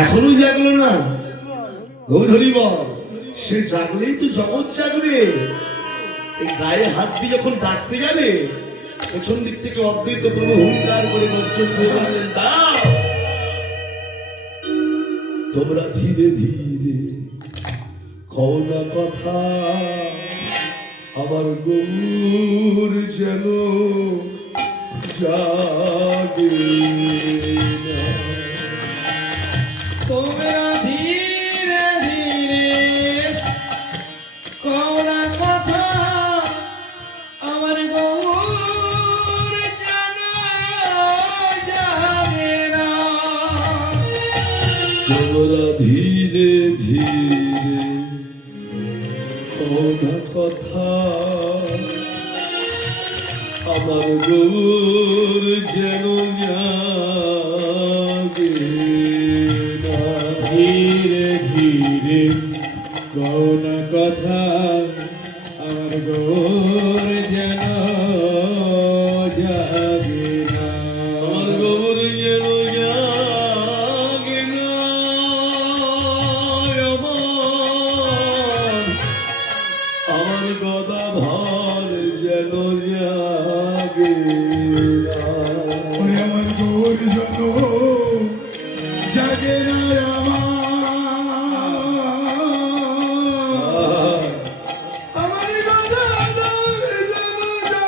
এখনো জাগলো না। গৌর হরি বল। সে জাগলেই তো জগৎ জাগবে। এই গায়ে হাত দিয়ে যখন ডাকতে যাবে, পেছন দিক থেকে অদ্বৈত প্রভু হুঙ্কার করে গর্জন করে বললেন, দাও তোমরা ধীরে ধীরে কও না কথা, আমার গৌর যেন জাগে না। তোমরা ধীরে ধীরে কও না কথা, আমার গৌর যেন জাগে না। তোমরা ধীরে ধীরে কও না কথা, আমার গৌর যেন জাগে না। ধীরে ধীরে কও না কথা, আমার গৌর যেন জাগে না। আমার গৌর যেন জাগে না। আমার গদাধর যেন জাগে না। আমার গৌর যেন জাগে না। আমার গদাধর যেন জাগে না।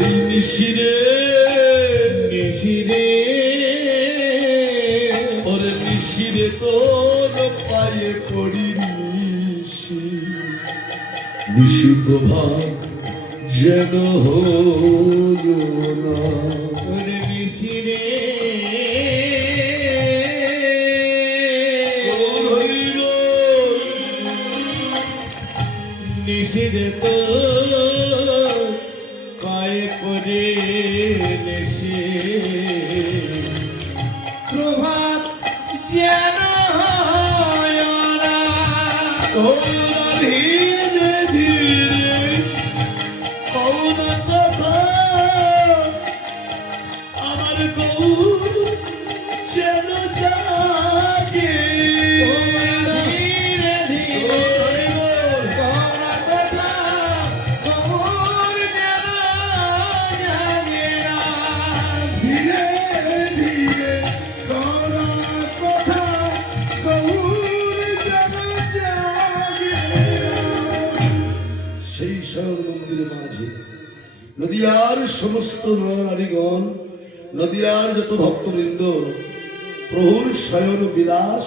এই নিশিরে নিশিরে ওরে নিশিরে তোর পায়ে পড়ি নিশি, নিশি প্রভাত যেন হলো না। ওরে নিশিরে নিশিরে তো পায়ে পড়ে নেশে, প্রভাত যেন হয় না। তোমরা ধীরে ধীরে কও না কথা, আমার গৌর যেন জাগে। ধীরে ধীরে কও না কথা, গৌর যেন জাগে না। ধীরে ধীরে কও না কথা, গৌর যেন জাগে না। সেই শয়ন মন্দিরের মাঝে নদিয়ার সমস্ত নরনারীগণ, নদিয়ার যত ভক্তবৃন্দ প্রভুর শয়ন বিলাস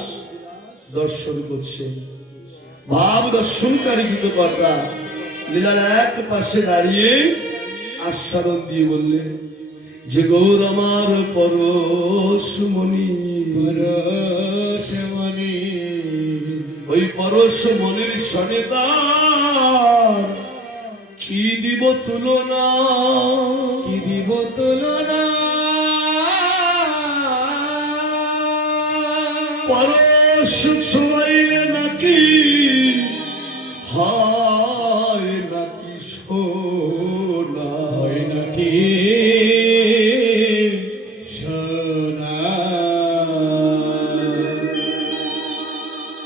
দর্শন করছে। ভাব দর্শনকারী গীতকর্তা লীলার এক পাশে দাঁড়িয়ে আস্বাদন দিয়ে বললেন যে গৌর আমার পরশমণি। পরশমণি ওই পরশমণির সনে তার কি দিব তুলনা, কি দিব তুলনা। পরশ ছোঁয়াইলে নাকি হয় নাকি সোনা, হয় নাকি সোনা।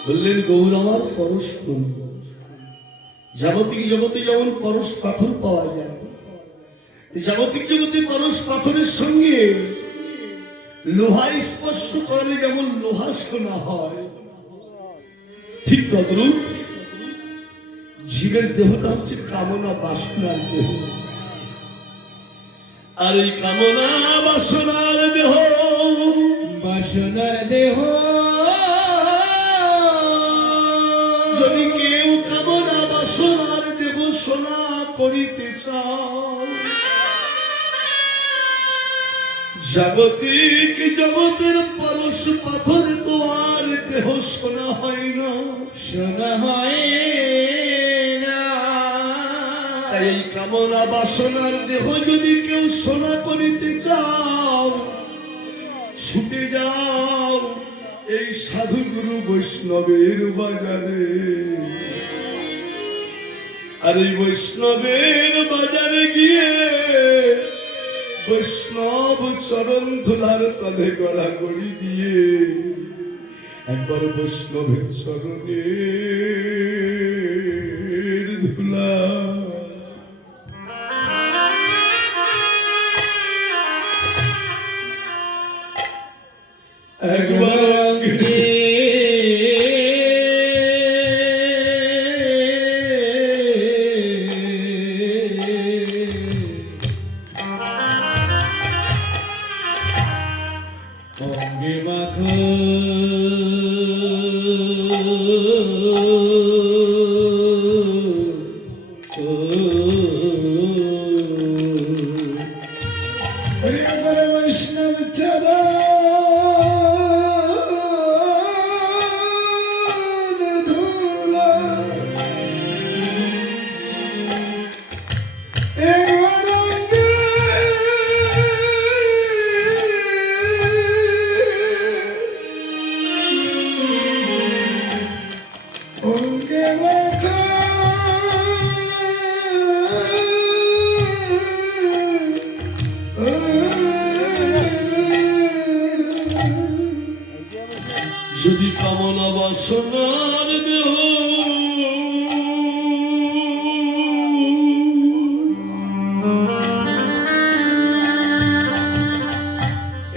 বললেন গৌর আমার পরশমণি। জাগতিক জগতে যেমন পরশ পাথর পাওয়া যায়, জাগতিক জগতে পরশ পাথরের সঙ্গে লোহা স্পর্শ করলে যেমন লোহা সোনা হয়, ঠিক তদ্রূপ জীবের দেহটা হচ্ছে কামনা বাসনার দেহ। আর এই কামনা বাসনার দেহ, বাসনার দেহ যদি কেউ কামনা বাসনার দেহ সোনা করিতে চাও, জাগতিক জগতের পরশ পাথর তো আর দেহ সোনা হয় না, সোনা হয় না। তাই এই কামনা বাসনার দেহ যদি কেউ সোনা করিতে চাও, ছুটে যাও এই সাধু গুরু বৈষ্ণবের বাজারে। আর এই বৈষ্ণবের বাজারে গিয়ে বৈষ্ণব চরণ ধুলার তলে গড়াগড়ি দিয়ে একবার বৈষ্ণবের চরণে ধুলা একবার গৌরাঙ্গে অঙ্গে মাখো अरे अमर वैष्णव चरण धूला एक रंगे उनके मखा যদি কামনা বাসনার দেহ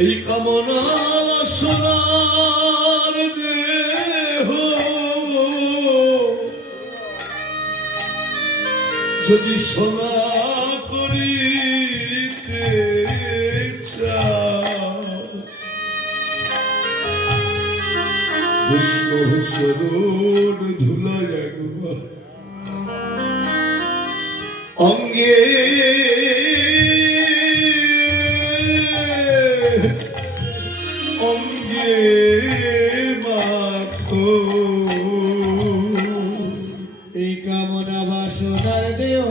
এই কামনা বাসনার দেহ যদি সোনা করিতে চাও বৈষ্ণব চরণ ধুলা একবার অঙ্গে অঙ্গে মাখো এই কামনা বাসনার দেহ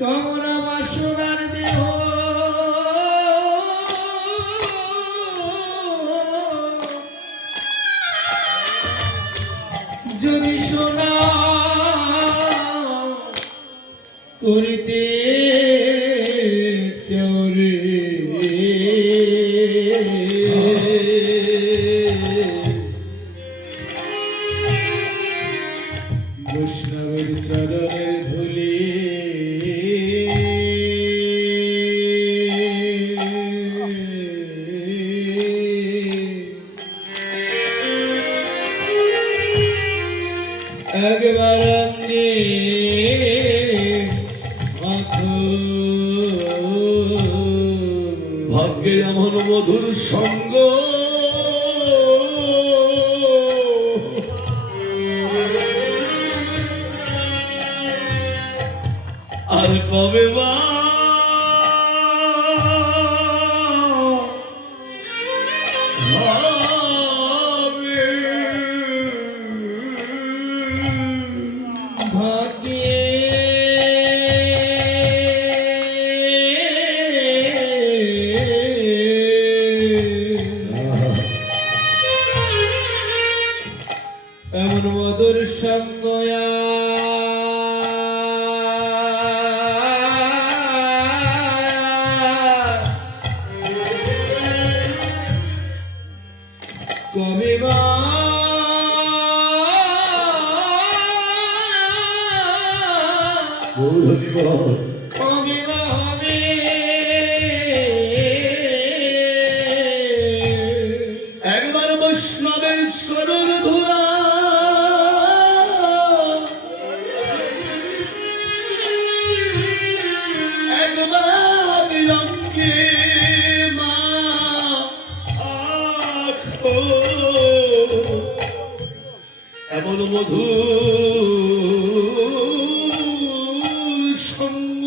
কামনা বাসনার দেহ যদি সোনা করিতে চরে বৈষ্ণবের চরণের ধুলি একবার অঙ্গে মাখো ভাগ্যে এমন মধুর সঙ্গ আর কবে বা হবে? ভাগ্যে এমন মধুর সঙ্গ কবে বা কবে বা হবে একবার বৈষ্ণবের চরণ ধুলা একবার অঙ্গে মাখো এমন মধুর সঙ্গ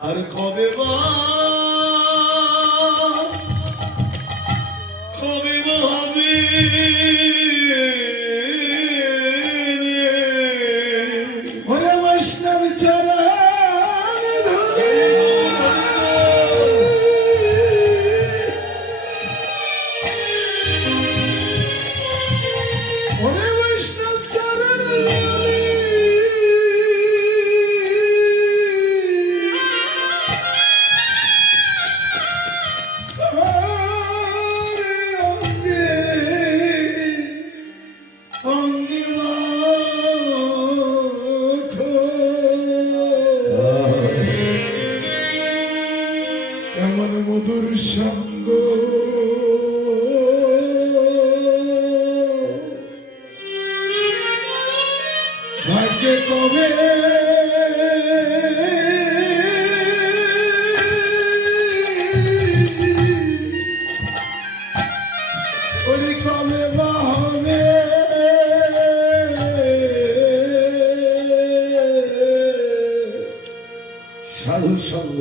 আর কবে বা হবে ওরে বৈষ্ণব চরণ ধুলি মধুর সঙ্গ ভাগ্যে কবে ওরে কবে বা হবে সাধু সঙ্গ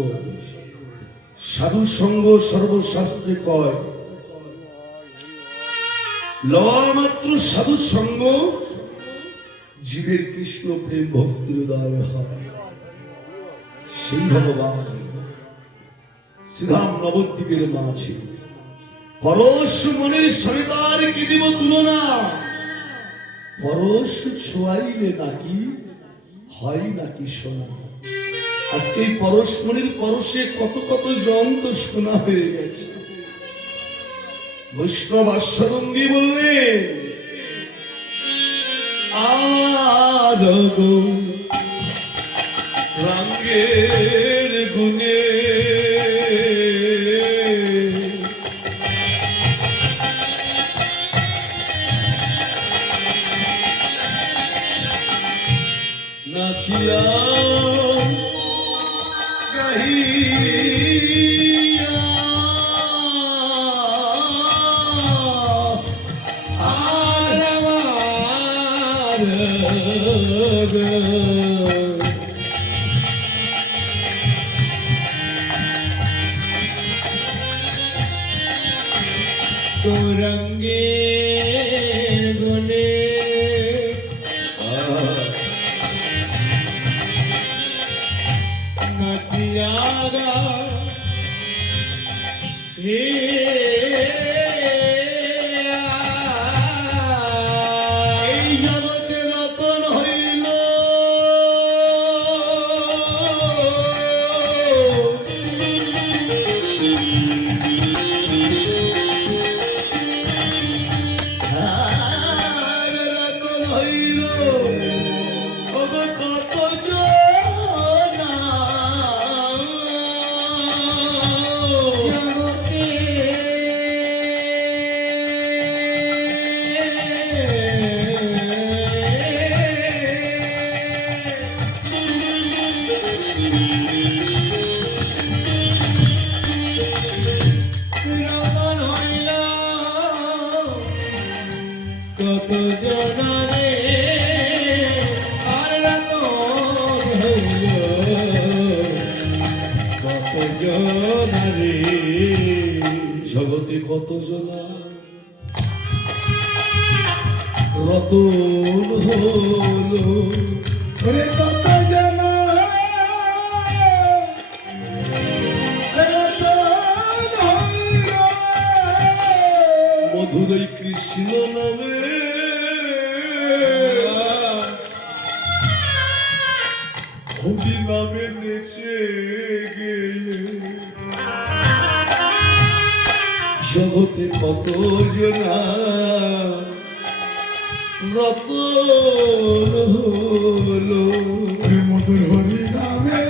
সাধু সঙ্গ সর্বশাস্ত্রে কয় লওয়া মাত্র সাধু সঙ্গ জীবের কৃষ্ণ প্রেম ভক্তির উদয় হয়। সেই ভগবান শ্রীধাম নবদ্বীপের মাঝে পরশ মনের সরিতার কি দিব তুলনা, পরশ ছোঁয়াইলে নাকি হয় নাকি শোনা। আজকে এই পরশমণির পরশে কত কত যন্ত্র শোনা হয়ে গেছে। বৈষ্ণব আস্বাদঙ্গী বললেন আমার গো রঙের গুণে নাচিয়া গাহিয়া আর আমার রঙ্গে গুনে নাচিয়াগা হে এই জগতে রতন হইল রতন হইল কত জনা রতন হইল কত জনারে আর রতন হইল কত জনারে জগতে কত জনা রতন হলো ওরে কত জনা মধুরই কৃষ্ণ নামে হরি নামে নেচে গেয়ে জগতে কত জনা রতন হলো মধুর হরি নামে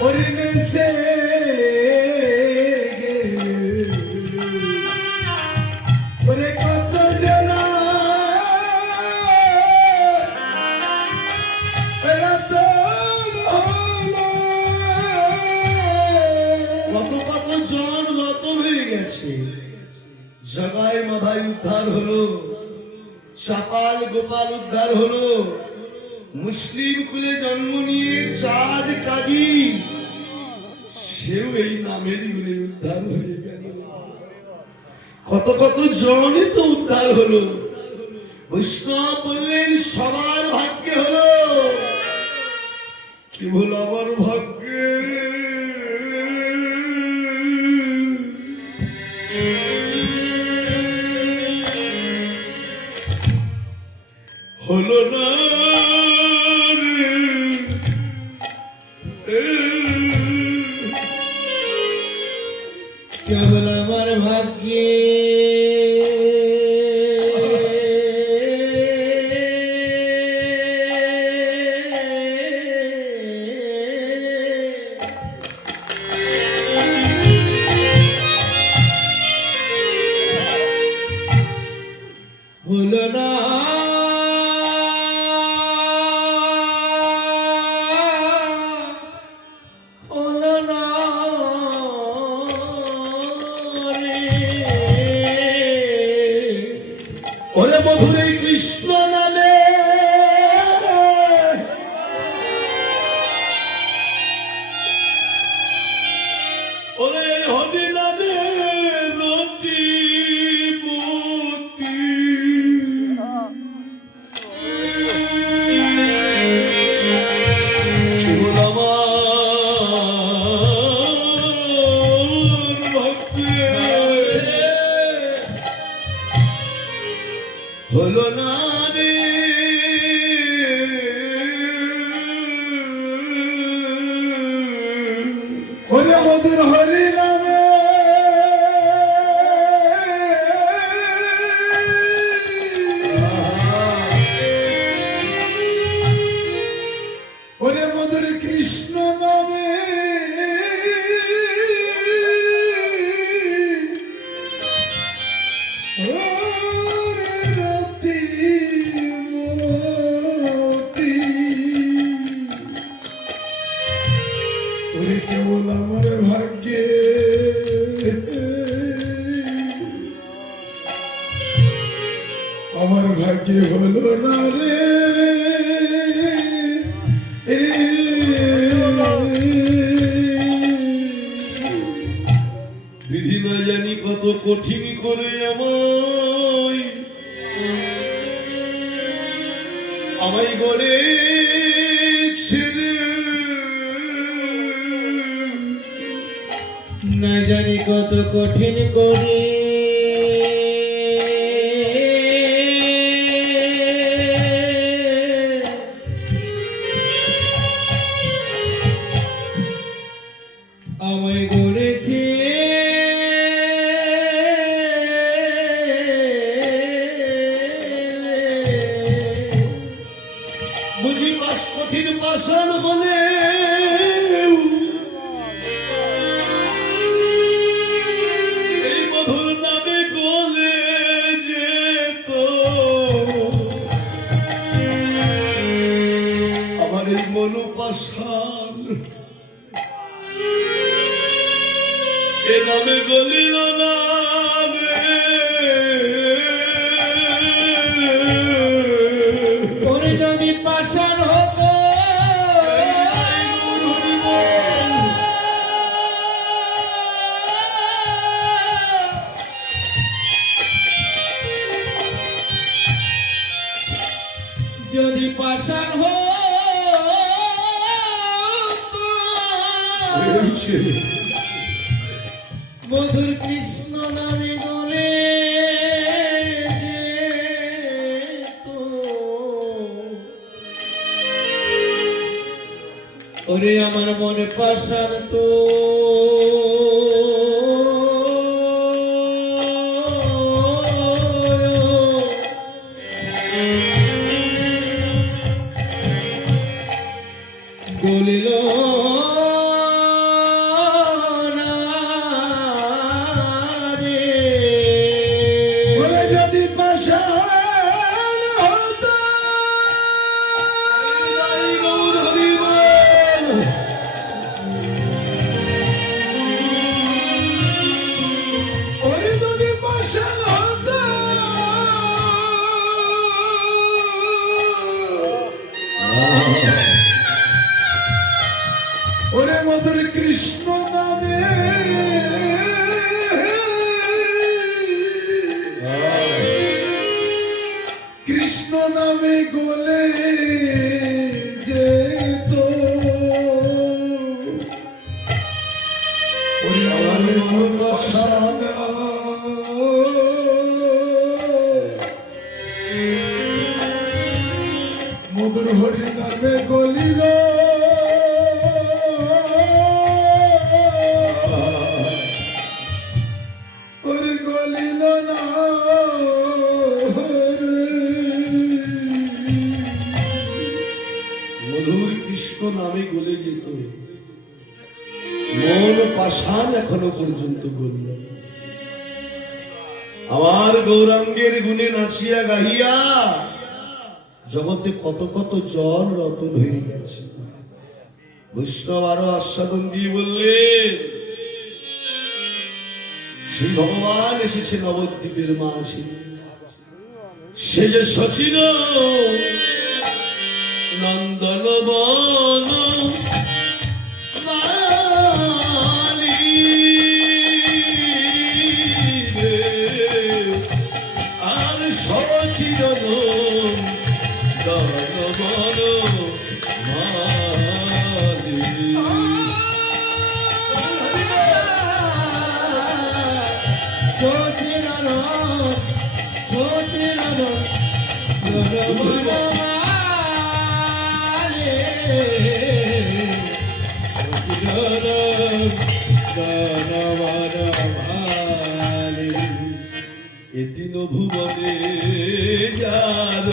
হরি নেচে ওরে কত জনা রতন হলো কত কত জন রতন হয়ে গেছে। জগায় মাধায় উদ্ধার হলো, চাপাল গোপাল উদ্ধার হলো, মুসলিম কুলে জন্ম নিয়ে চাঁদ কাজী সেও এই নামেরই গুণে উদ্ধার হয়ে গেল। কত কত জনই তো উদ্ধার হলো। বৈষ্ণব বললেন সবার ভাগ্যে হলো, কেবল আমার ভাগ্যে হলো না কেবল আমার ভাগ্যে রে ওরে মধুর হরি নামে ওরে মধুর কৃষ্ণ নামে ওরে রতি মতি ওরে কেবল আমার ভাগ্যে আমার ভাগ্যে হলো না রে বিধি না জানি কত কঠিন করে আমায় আমায় গড়ে ছেড়ে না জানি কত কঠিন করে আমায় গড়েছে বুঝি পাশ কঠিন পাষাণ হলে এই মধুর নামে গলে যেত আমার এই মনো পাষাণ এ নামে গলিল না ওরে যদি পাষাণ হতো যদি পাষাণ হতো মধুর কৃষ্ণ নামে গলে যেত। ওরে আমার মনে পাষাণ তো গলিল না রে। ওরে যদি পাষাণ হতো ওরে যদি পাষাণ হতো ওরে মধুর কৃষ্ণ নামে কৃষ্ণ নামে গলে যেত ওরে আমার মন সারা মধুর হরি নামে গলিল ওরে গলিল না মধুর কৃষ্ণ নামে গলে যেত মন পাষাণ এখনো পর্যন্ত গলল আমার গৌরাঙ্গের গুণে নাচিয়া গাহিয়া জগতে কত কত জন রতন হয়ে গেছে বৈষ্ণব আরো আস্বাদন দিয়ে বললেন শ্রী ভগবান এসেছে নবদ্বীপের মাঝে সে যে সচিন নন্দন বন মালি রে, আর সচিন নন্দন বন মালি বনমালে বনমালে এ তিন ভুবনে যার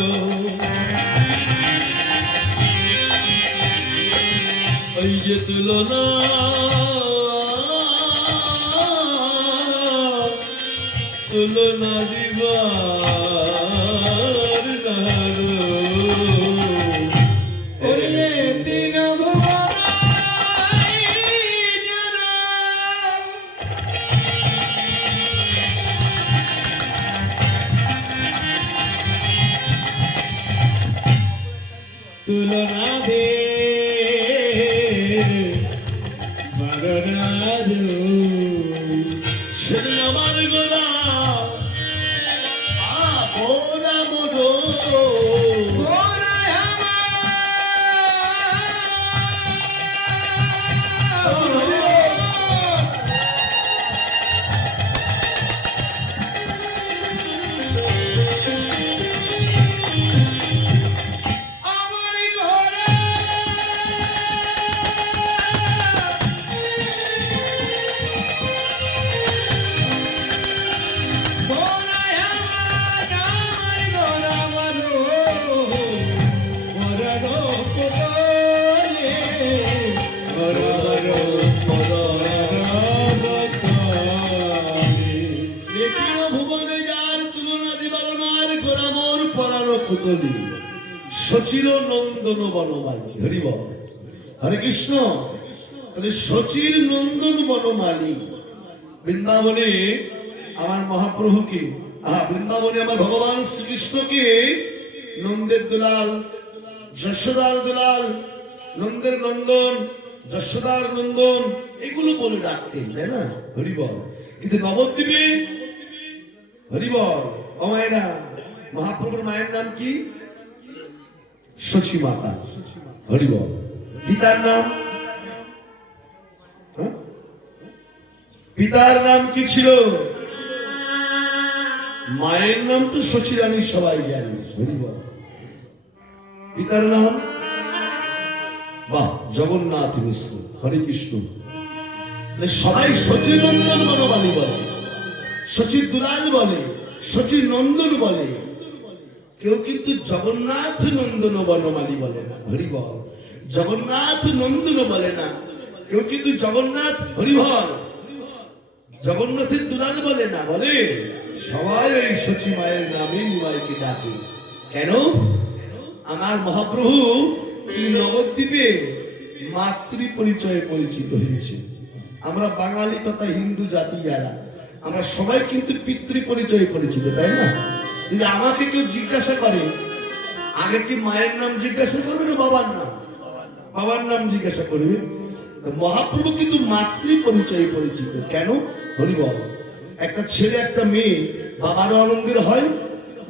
ওই যে তুলনা তুলনা দিবার নারো ওরে তিন ভুবনাই যারা তুলনা দে বারনারু সেদিন আমার গোলা ওরা মরো ওরে আমার আমার ঘরে ওরে আমার আমার ঘর আমার মরণ কোলে দেখিও ভুবনে যার তুলনা দিবার নার গোরামর পরানো পুতলি সচির নন্দন বনমালী হরি বল হরে কৃষ্ণ তাহলে সচির নন্দন বনমালী বৃন্দাবনে আমার মহাপ্রভুকে বৃন্দাবনে আমার ভগবান শ্রীকৃষ্ণকে নন্দের দুলাল যশোদার দুলাল নন্দের নন্দন যশোদার নন্দন এগুলো বলে ডাকতেন তাই না হরি বল কিন্তু নবদ্বীপে হরি বল ও মায়েরা মহাপ্রভুর মায়ের নাম কি সচী মাতা হরি বল পিতার নাম হ্যাঁ? পিতার নাম কি ছিল মায়ের নাম তো সচির আমি সবাই জানি হরি বল পিতার নাম বাহ জগন্নাথ মিশ্র হরে কৃষ্ণ তাহলে সবাই সচির নন্দন বনমালী বলে সচির দুলাল বলে সচির নন্দন বলে কেউ কিন্তু জগন্নাথ নন্দন বনমালী বলে না হরি বল জগন্নাথ নন্দন বলে না কেউ কিন্তু জগন্নাথ হরি বল জগন্নাথের দুলাল বলে না বলে সবাই ওই সচী মায়ের নামে নিমাইকে ডাকে কেন আমার মহাপ্রভু এই নবদ্বীপে মাতৃ পরিচয়ে পরিচিত হয়েছে আমরা বাঙালি তথা হিন্দু জাতি যারা আমরা সবাই কিন্তু পিতৃ পরিচয়ে পরিচিত তাই না যদি আমাকে কেউ জিজ্ঞাসা করে আগে কি মায়ের নাম জিজ্ঞাসা করবে না বাবার নাম জিজ্ঞাসা করবে মহাপ্রভু কিন্তু মাতৃ পরিচয়ে পরিচিত কেন হরি বল একটা ছেলে একটা মেয়ে বাবারও আনন্দের হয়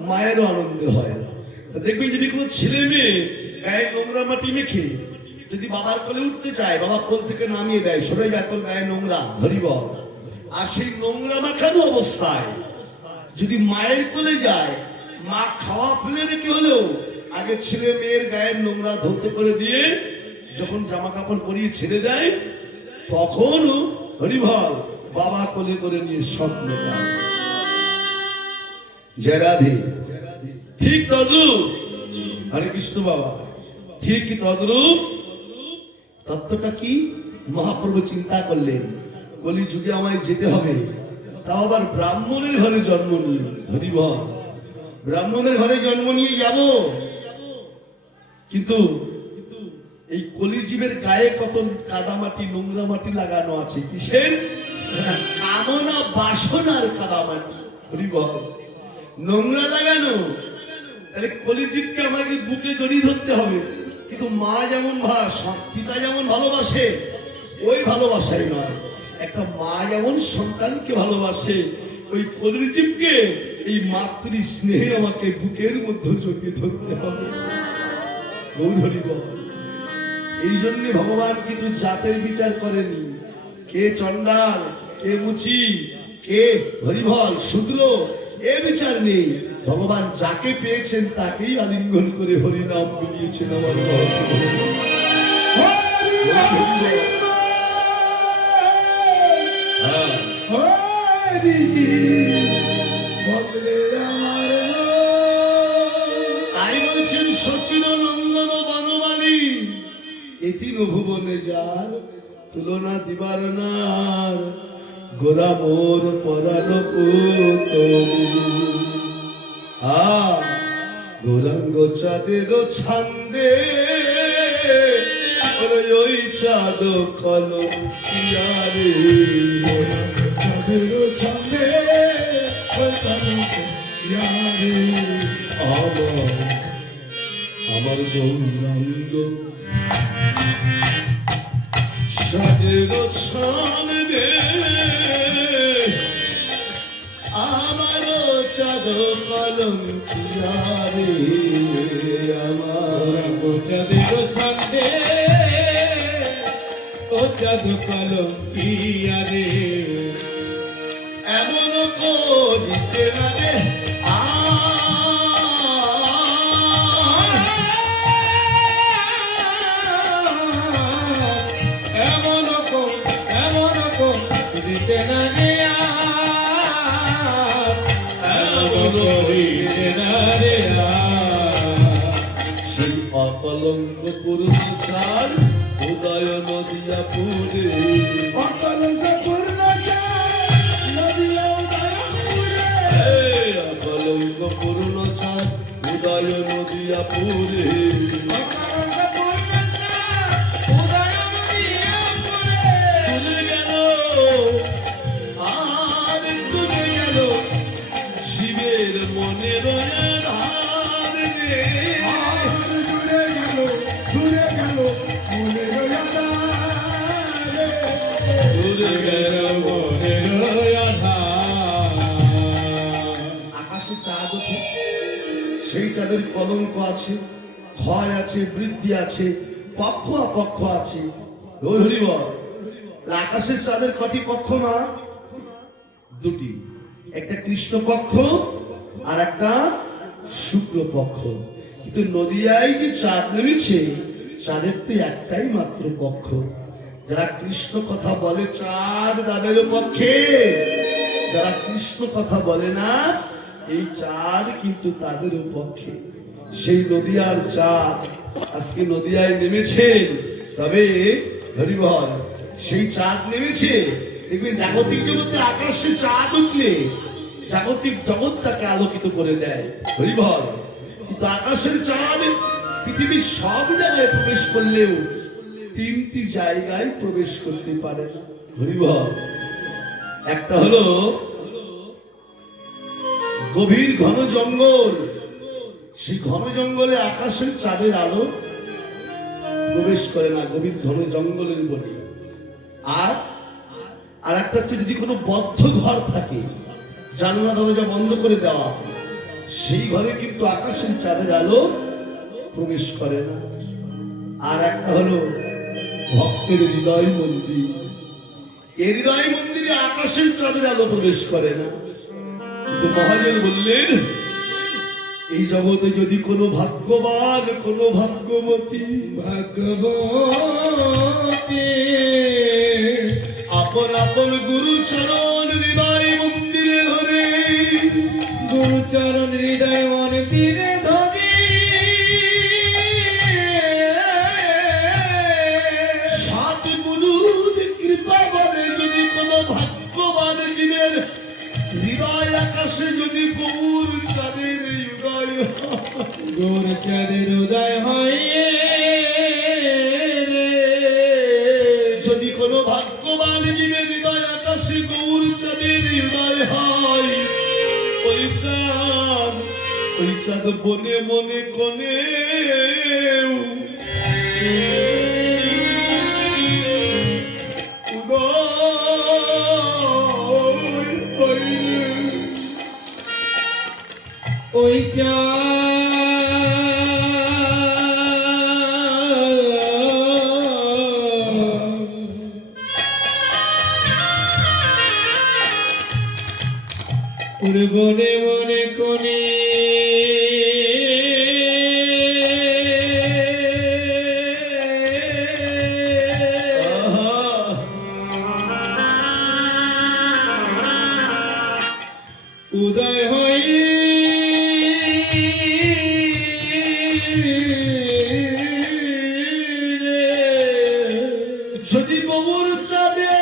মায়েরও আনন্দের হয় দেখবেন যদি কোনো ছেলে মেয়ে গায়ে নোংরা মাটি মেখে যদি বাবার কোলে উঠতে চায় বাবা কোল থেকে নামিয়ে দেয় সরে যা তোর গায়ে নোংরা হরি বল আর সেই নোংরা মাখানো অবস্থায় যদি মায়ের কোলে যায় মা খাওয়া ফেলে রেখে হলেও আগে ছেলে মেয়ের গায়ের নোংরা ধরতে করে দিয়ে যখন জামা কাপড় পরিয়ে ছেড়ে দেয় তখনও হরি বল বাবা কোলে করে নিয়ে স্বপ্ন দেয় জয় রাধে ঠিক তদ্রূপ হরে কৃষ্ণ বাবা ঠিক তদ্রূপ তত্ত্বটা কি মহাপ্রভু চিন্তা করলেন কলি যুগে আমায় যেতে হবে তাও আবার ব্রাহ্মণের ঘরে জন্ম নিয়ে হরি বল ব্রাহ্মণের ঘরে জন্ম নিয়ে যাব কিন্তু এই কলিজীবের গায়ে কত কাদামাটি নোংরা মাটি লাগানো আছে কিসের কামনা বাসনার কাদামাটি হরি বল নোংরা লাগানো তাহলে কলিজীবকে আমাকে বুকে জড়িয়ে ধরতে হবে কিন্তু মা যেমন পিতা যেমন ভালোবাসে ওই ভালোবাসাই নয় একটা মা যেমন সন্তানকে ভালোবাসে ওই কলিজীবকে এই মাতৃ স্নেহে আমাকে বুকের মধ্যে জড়িয়ে ধরতে হবে গৌর হরি বল এই জন্য ভগবান কিন্তু জাতের বিচার করেনি কে চন্ডাল কে মুচি কে হরিবল শূদ্র এ বিচার নেই ভগবান যাকে পেয়েছেন তাকেই আলিঙ্গন করে হরিনাম মিলিয়েছেন আমার মহাপ্রভু। হ্যাঁ, হরি বদলে আমার তাই বলছেন সচিন নন্দন বনমালী এতিন ভুবনে যার তুলনা দিবার নার গোরা মোর পরাণ পুতলি। গৌরাঙ্গ চাঁদের ছান্দে ওই চাঁদ কলঙ্কিয়া রে। চাঁদের ছন্দে আমার গৌরাঙ্গ চাঁদের ছান্দে আমার চাঁদ কলঙ্কিয়া রে। আমার চাঁদের ছন্দে ও চাঁদ কলঙ্কিয়া রে। এমন করিতে না রে দিতে না রে এমন করিতে না রে সেই অকলঙ্ক পূর্ণ চাঁদ উদয় নদিয়া পুরে। অকলঙ্ক পূর্ণ চাঁদ নদিয়া উদয়পুরে। অকলঙ্ক পূর্ণ চাঁদ উদয় নদিয়া পুরে। তুলে গেল আর তুলে গেল শিবের মনের ধার রে। আর দূরে গেল মনের আধারে। দূরে গেল মনের আধার। আকাশে চাঁদ ওঠে, সেই চাঁদের কলঙ্ক আছে, ক্ষয় আছে, বৃদ্ধি আছে, পক্ষ অপক্ষ আছে। গৌর হরি বল। আকাশের চাঁদের কটি পক্ষ না? দুটি, একটা কৃষ্ণ পক্ষ আর একটা শুক্ল পক্ষ। কিন্তু নদিয়ায় যে চাঁদ নেমেছে চাঁদের তো একটাই মাত্র পক্ষ। যারা কৃষ্ণ কথা বলে চাঁদ তাদের পক্ষে, যারা কৃষ্ণ কথা বলে না এই চাঁদ কিন্তু তাদের পক্ষে। সেই নদিয়ার চাঁদ আজকে নদিয়ায় নেমেছেন। তবে হরিবল সেই চাঁদ নেমেছে, দেখবেন জাগতিক জগতে আকাশে চাঁদ উঠলে জাগতিক জগৎটাকে আলোকিত করে দেয়। হরিবল কিন্তু আকাশের চাঁদ পৃথিবীর সব জায়গায় প্রবেশ করলেও তিনটি জায়গায় প্রবেশ করতে পারে না। হরিবল একটা হলো গভীর ঘন জঙ্গল, সেই ঘন জঙ্গলে আকাশের চাঁদের আলো প্রবেশ করে না, গভীর ঘন জঙ্গলের বলি। আর একটা হচ্ছে যদি কোনো বদ্ধ ঘর থাকে, জানলা দরজা বন্ধ করে দেওয়া, সেই ঘরে কিন্তু আকাশের চাঁদের আলো প্রবেশ করে না। আর একটা হলো ভক্তের হৃদয় মন্দির, এই হৃদয় মন্দিরে আকাশের চাঁদের আলো প্রবেশ করে না। কিন্তু মহাজন বললেন এই জগতে যদি কোনো ভাগ্যবান কোনো ভাগ্যবতী ভগবতী আপন আপন গুরুচরণ হৃদয় মন্দিরে ধরে, গুরুচরণ হৃদয় মন্দিরে ধরে সাত গুরুর কৃপা বলে যদি কোনো ভাগ্যবান জীবের হৃদয় আকাশে যদি গৌর চাঁদের উদয় হয়, গৌর চাঁদের উদয় হয়, যদি কোনো ভাগ্যবান জীবের হৃদয় আকাশে গৌর চাঁদের হৃদয় হয়, ওই চাঁদ বনে মনে কোনে ওই ওরে বনে বনে কোনে যদি ববুর চাঁদে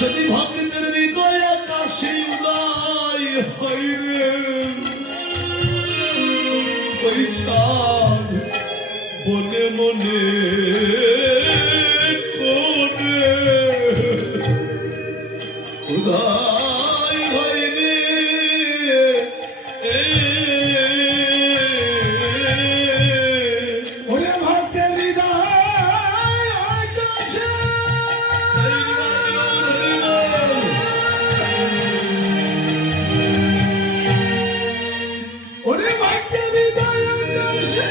যদি ভক্তের হৃদয় আকাশে উদয় হয় রে, ওই চাঁদ মনে মনে কোনে উদয় হয় রে। ওরে ভক্তের হৃদয় আকাশে, ওরে ভক্তের হৃদয় আকাশে,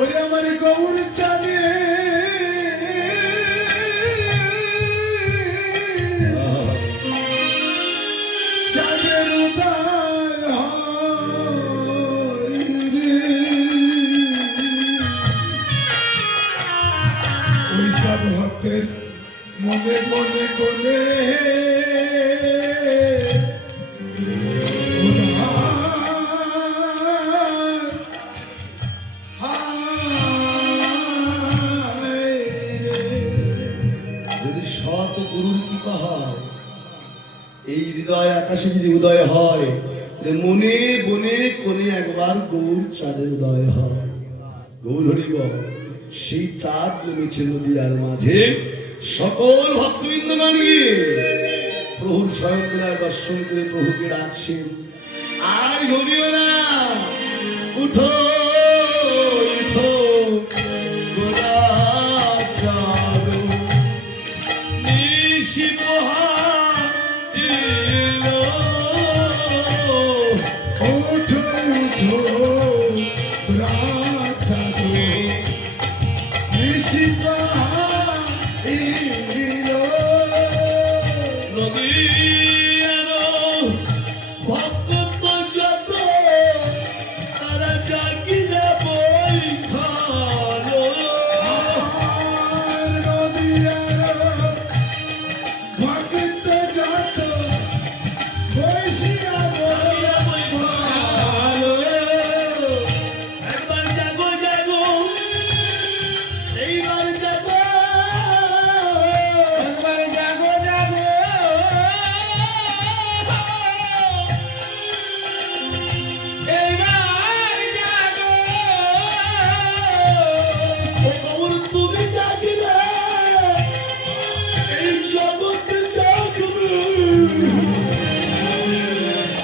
ওরে আমার গৌর চাঁদে চাঁদের উদয় হয় রে। ওই সব ভক্তের মনে মনে কোনে যদি সৎ গুরুর কৃপা হয়, এই হৃদয় আকাশে যদি উদয় হয়, যে মনে বনে কোনে একবার গৌর চাঁদের উদয় হয়। গৌর হরিব সেই চাঁদ নেমেছে নদীয়ার মাঝে, সকল ভক্তবৃন্দগণ গিয়ে প্রভুর স্বয়ংবরায় দর্শন করে প্রভুকে ডাকছেন, আর ঘুমিও না, উঠো উঠো গোরা চাঁদ নিশি পোহাইল। ওঠো ওঠো রাজা নিশিপা ইলো নদীর ভক্ত যত তারা জাগিলে বৈঠালো। আর নদিয়ার ভক্ত যত বৈশিয়া বৈঠালো। একবার জাগো জাগো, এইবার জাগো, একবার জাগো জাগো, এইবার জাগো। ও গৌর তুমি জাগিলে এই জগৎ জাগবে।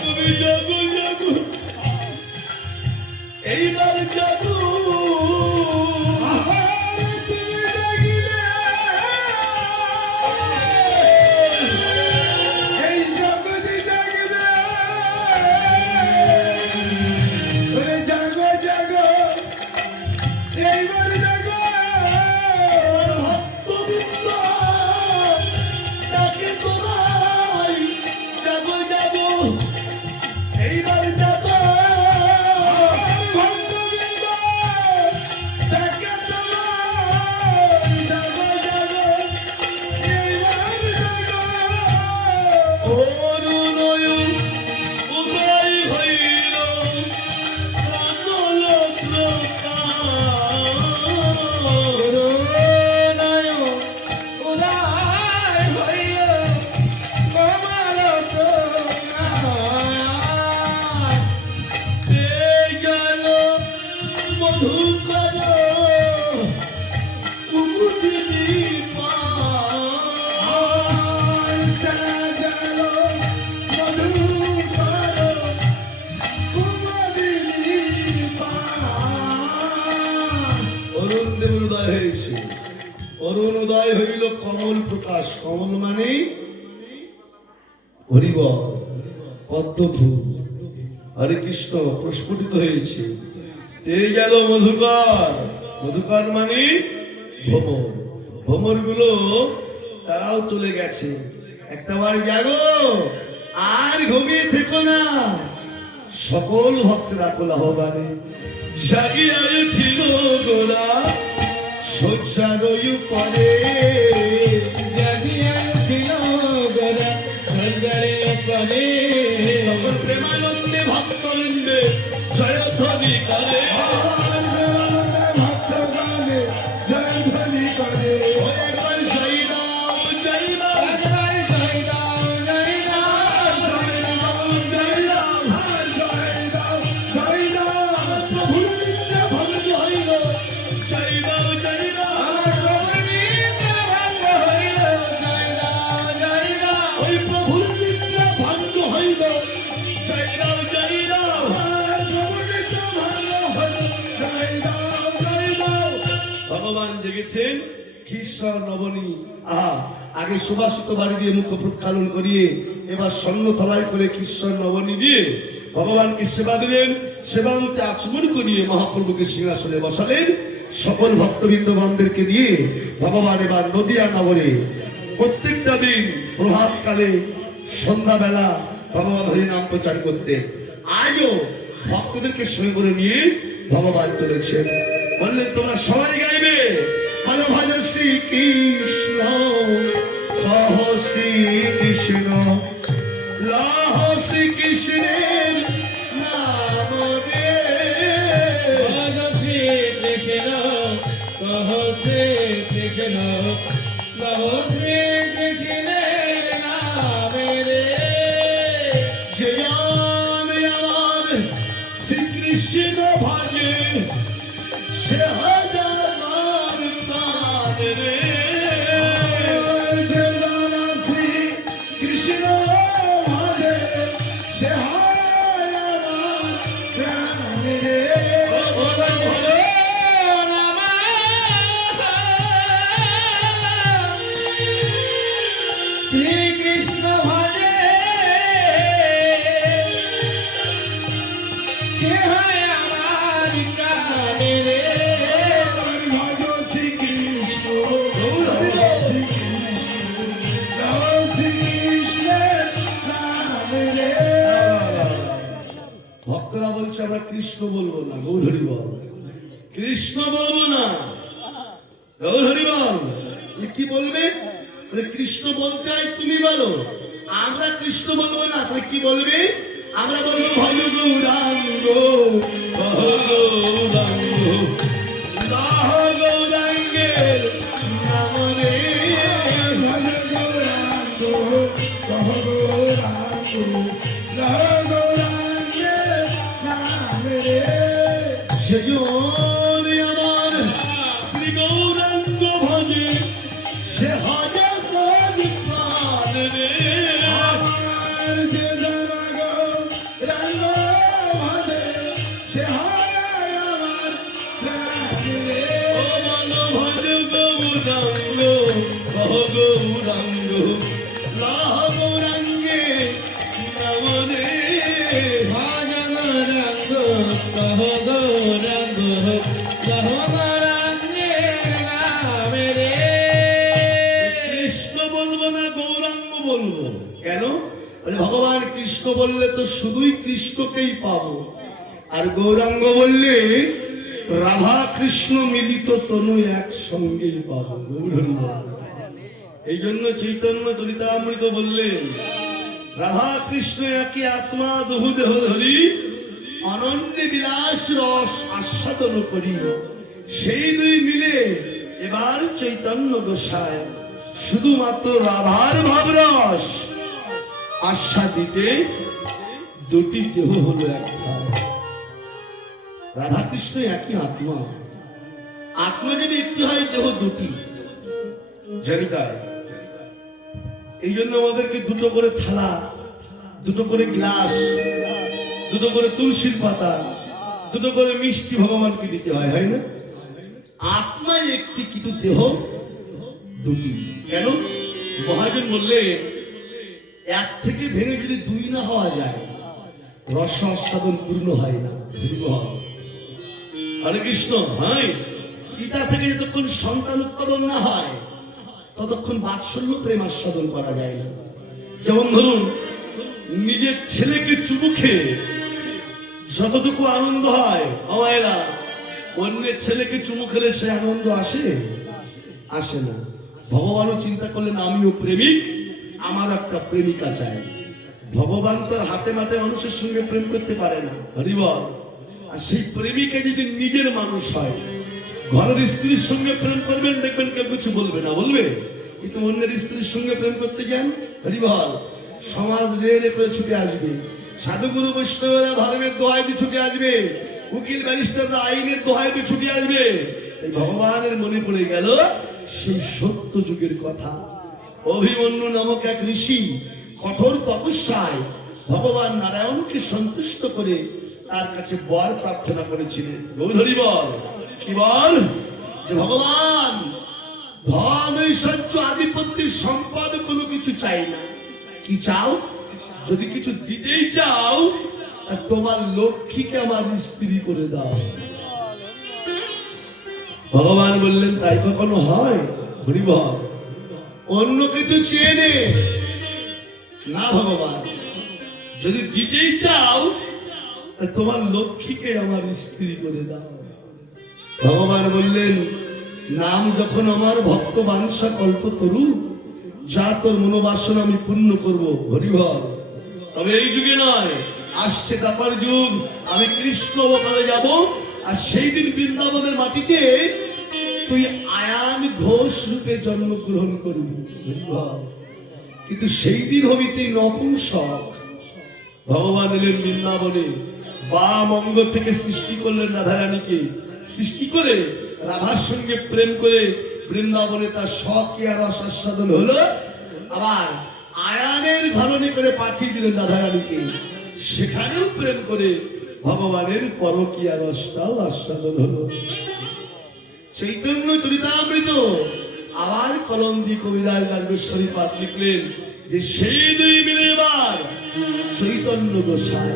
তুমি জাগো জাগো, এইবার জাগো। আর তুমি ডাকিলে এই জগৎ জাগবে। ওরে জাগো জাগো, এইবার জাগো। ভক্তবৃন্দ ডাকে তোমায়, জাগো জাগো, এইবার জাগো। আর ভক্তবৃন্দ ডাকে তোমায়, জাগো জাগো, এইবার জাগো। অরুণয়ন উদয় হইল কমল প্রকাশ। নয় উদয় হইল কমল প্রকাশ। এই গেল মধুকর কুমুদিনী পাশ। গেল মধুকর কুমারিনী পাশ। অরুণ দেবের উদয় হয়েছে, অরুণ উদয় হইল কমল প্রকাশ। কমল মানে হরিব পদ্ম ফুল, হরে কৃষ্ণ প্রস্ফুটিত হয়েছে। তে গেল মধুকর, মধুকর মানে ভ্রমর, ভ্রমর গুলো তারাও চলে গেছে। একটা বার জাগো, আর ঘুমিয়ে থেকো না। সকল ভক্তরা কোলাহবানে জাগিয়া উঠিল গোরা শয্যার উপরে জাগিয়া উঠিল গোরা সঞ্জারে পরে তখন প্রেমানন্দে ভক্তবৃন্দে জয়ধ্বনি করে ভক্ত গানে জয় ধ্বনি করে একবার জয় রাম জয় রাম একবার জয় রাম জয় রাম জয় রাম জয় রাম প্রভুর নিত্যে ভঙ্গ হইল জয় রাম জয় রাম ওই প্রভুর নিদ্রা ভঙ্গ হইল জয় রাম জয় রাম ভগবান জেগেছেন খ্রিস্টান নবনী আহা আগে সুবাসিত বাড়ি দিয়ে মুখ প্রক্ষালন করিয়ে এবার স্বর্ণ থলায় করে খ্রিস্টান নবনী দিয়ে ভগবানকে সেবা দিলেন সেবান্তে আচমন করিয়ে মহাপ্রভুকে সিংহাসনে বসালেন সকল ভক্তবৃন্দগণদেরকে নিয়ে ভগবান এবার নদিয়া নগরে প্রত্যেকটা দিন প্রভাতকালে সন্ধ্যাবেলা ভগবান হরি নাম প্রচার করতেন আজও ভক্তদেরকে সঙ্গে করে নিয়ে ভগবান চলেছেন বললেন তোমরা সবাই গাইবে ভালো ভালো শ্রীকৃষ্ণ কহ শ্রীকৃষ্ণ লাহ শ্রীকৃষ্ণের নাম রে কহ শ্রী কৃষ্ণ কহ শ্রী কৃষ্ণ কহ শ্রী কৃষ্ণের নামে রে জয়ান আমার শ্রীকৃষ্ণ ভজে সে হাজার প্রাণ রে কৃষ্ণ ভাবে সে হয় আমার প্রাণ রে বলো নমঃ শ্রীকৃষ্ণ ভজে সে হয় আমার কানে রে ভজ শ্রীকৃষ্ণ শ্রীকৃষ্ণের নাম রে ভক্তরা বলছে আমরা কৃষ্ণ বলবো না গৌরহরি বল কৃষ্ণ বলবো না গৌরহরি বল কি বলবে বলে কৃষ্ণ বলতে হয় তুমি বলো আমরা কৃষ্ণ বলবো না তাই কি বলবে আমরা বলবো ভজ গৌরাঙ্গ কহ গৌরাঙ্গ লাহ গৌরাঙ্গের নাম রে ভজ গৌরাঙ্গ কহ গৌরাঙ্গ লহ গৌরাঙ্গের নাম রে সেজন আমার শ্রী গৌরাঙ্গ ভজে সে হাজার প্রাণ রে আমার যে জনগ রঙ্গ ভাবে সে হয় আমার প্রাণ রে ও মন ভজ গৌরাঙ্গ কহ গৌরাঙ্গ লাহ গৌরাঙ্গে নাম রে ভজন রঙ্গ কহ গৌরঙ্গ কহ গৌরাঙ্গে নামে রে কৃষ্ণ বলবো না গৌরাঙ্গ বলবো কেন বলে ভগবান কৃষ্ণ বললে তো শুধুই কৃষ্ণকেই পাবো আর গৌরাঙ্গ বললে রাধা কৃষ্ণ মিলিত তনু একসঙ্গেই পাবো গৌরাঙ্গ এই জন্য চৈতন্য চরিতামৃত বললেন রাধা কৃষ্ণ একই আত্মা দহু দেহ ধরি অনন্য বিলাস রস আস্বাদন করি সেই দুই মিলে এবার চৈতন্য গোসায় শুধুমাত্র রাধার ভাবরস আস্বাদিতে দুটি দেহ হলো একটা রাধা কৃষ্ণ একই আত্মা আত্মা যদি একটি হয় দেহ দুটি জানি তাই এই জন্য আমাদেরকে দুটো করে থালা দুটো করে গ্লাস দুটো করে তুলসীর পাতা দুটো করে মিষ্টি ভগবানকে দিতে হয় হয় না আত্মা একটি কিন্তু দেহ দুটি কেন মহাজন বললে এক থেকে ভেঙে যদি দুই না হওয়া যায় রস আস্বাদন পূর্ণ হয় না হরে কৃষ্ণ হয় পিতা থেকে যতক্ষণ সন্তান উৎপাদন না হয় ততক্ষণ বাৎসল্য প্রেম আস্বাদন করা যায় না যেমন ধরুন নিজের ছেলেকে চুমু খেয়ে যতটুকু আনন্দ হয় আমায়রা অন্যের ছেলেকে চুমু খেলে সে আনন্দ আসে? আসে না। ভগবানও চিন্তা করলেন আমিও প্রেমিক, আমার একটা প্রেমিকা চাই। ভগবান তার হাতে মাঠে মানুষের সঙ্গে প্রেম করতে পারে না, হরিবল। আর সেই প্রেমিকা যদি নিজের মানুষ হয়, ঘরের স্ত্রীর সঙ্গে প্রেম করবেন, দেখবেন কেউ কিছু বলবে না, বলবে? কিন্তু অন্যের স্ত্রীর সঙ্গে প্রেম করতে যান, হরিবল, সমাজ রে করে ছুটে আসবে। সাধুগুরু বৈষ্ণবরা ধর্মের দোহাই দিয়ে ছুটে আসবে, উকিল ব্যারিস্টাররা আইনের দোহাই দিয়ে ছুটে আসবে। এই ভগবানের মনে পড়ে গেল সেই সত্য যুগের কথা। অভিমন্যু নামক এক ঋষি কঠোর তপস্যায় ভগবান নারায়ণকে সন্তুষ্ট করে তার কাছে বর প্রার্থনা করেছিলেন। গৌরী বল, কি বল? যে ভগবান, ধন ঐশ্বর্য আধিপত্যের সম্পদ কোনো কিছু চাই না। কি চাও? যদি কিছু দিতেই চাও, তা তোমার লক্ষ্মীকে আমার স্ত্রী করে দাও। ভগবান বললেন তাই কখনো হয়? হরিবল, অন্য কিছু চেয়ে নে। না ভগবান, যদি দিতেই চাও, তা তোমার লক্ষ্মীকে আমার স্ত্রী করে দাও। ভগবান বললেন নাম যখন আমার ভক্ত বাঞ্ছা কল্পতরু, যা তোর মনোবাসনা আমি পূর্ণ করব। হরিবল, তবে এই যুগে নয়, আসছে তারপর যুগ, আমি কৃষ্ণ অবতারে যাব। আর সেই দিন বৃন্দাবনের মাটিতে তুই আয়ান ঘোষ রূপে জন্মগ্রহণ করবি। কিন্তু সেই দিন হবি তুই নপুংসক। ভগবান এলেন বৃন্দাবনে, বাম অঙ্গ থেকে সৃষ্টি করলেন রাধারানীকে। সৃষ্টি করে রাধার সঙ্গে প্রেম করে বৃন্দাবনে তার স্বকীয় রস আস্বাদন হলো। আবার আয়ানের ধরনী করে পাঠিয়ে দিলেন রাধারানীকে, সেখানেও প্রেম করে ভগবানের পরকীয়া রসটাও আস্বাদন হলো। চৈতন্য চরিতামৃত আবার কলন্দি কবিরাজ গার্গেশ্বরী পাঠ লিখলেন যে সেই দুই মিলে এবার চৈতন্য গোসাই।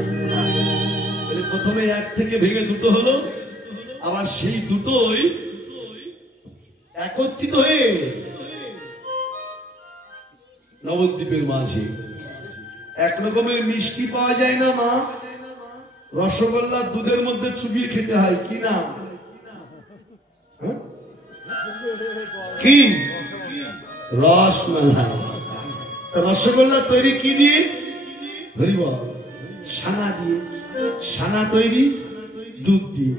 প্রথমে এক থেকে ভেঙে দুটো হলো, আবার সেই দুটোই একত্রিত হয়ে নবদ্বীপের মাঝে। এক রকমের মিষ্টি পাওয়া যায় না মা, রসগোল্লা দুধের মধ্যে চুবিয়ে খেতে হয়, কি না? কি? রসমালাই। রসগোল্লা তৈরি কি দিয়ে? হরিবল, ছানা দিয়ে। ছানা তৈরি দুধ দিয়ে।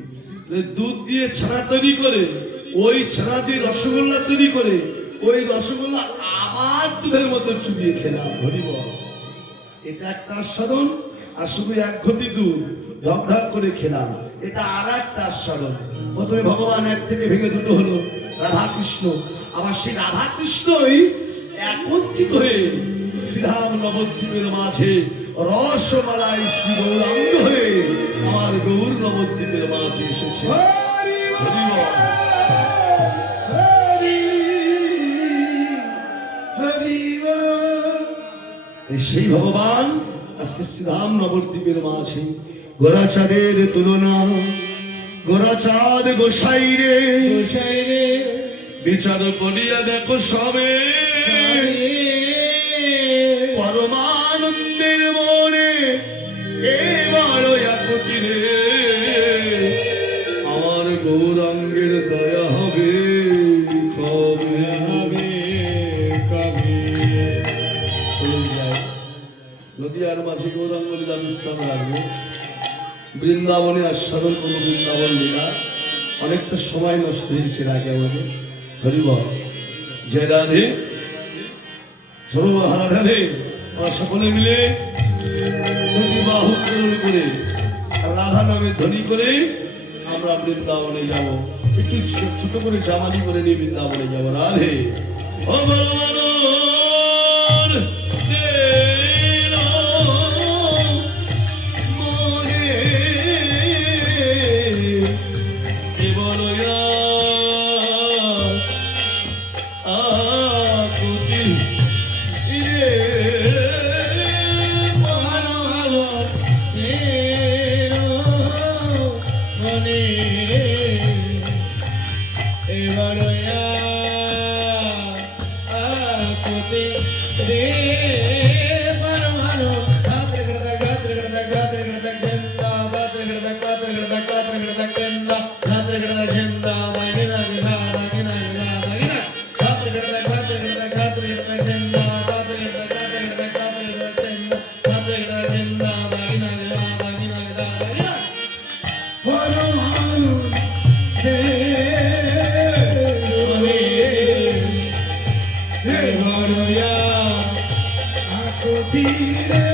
দুধ দিয়ে ছানা তৈরি করে, ওই ছানা দিয়ে রসগোল্লা তৈরি করে, ওই রসগোল্লা আবার দুধের মধ্যে চুবিয়ে খেলাম। হরিবল, এটা একটা আস্বাদন। আর শুধু এক ঘটি দুধ ঢক ঢক করে খেলাম, এটা আর একটা আস্বাদন। প্রথমে ভগবান এক থেকে ভেঙে দুটো হলো, রাধা কৃষ্ণ। আবার সেই রাধা কৃষ্ণই একত্রিত হয়ে শ্রীরাম নবদ্বীপের মাঝে রসমালাই শ্রী গৌরাঙ্গ হয়ে আমার গৌর নবদ্বীপের মাঝে এসেছে। সেই ভগবান আজকে শ্রীরাম নবদ্বীপের মাঝে। গোরাচাঁদের তুলনা, গোরাচাঁদ গোসাই রে, গোসাই রে, বিচার করিয়া দেখো সবে, পরমানন্দের মনে এবার একটি রে, আমার গৌরাঙ্গের দয়া হবে কবে, হবে কবে। চলুন যাই, নদীয়ার মাঝে গৌরাঙ্গ লীলা বিশ্রাম রাখবে। বৃন্দাবনে আস্বাদন করবো বৃন্দাবন লীলা। অনেকটা সময় নষ্ট হয়েছে আগে আমাদের। হরিবল, জয় রাধে, সর্বহারা রাধে। আমরা সকলে মিলে দুটি বাহু পূরণ করে রাধা নামে ধ্বনি করে আমরা বৃন্দাবনে যাব। একটু ছোট করে জামালি করে নিয়ে বৃন্দাবনে যাব। রাধে ও বলবান Radha তীরে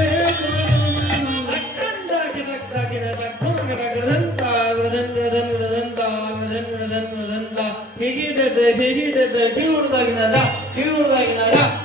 He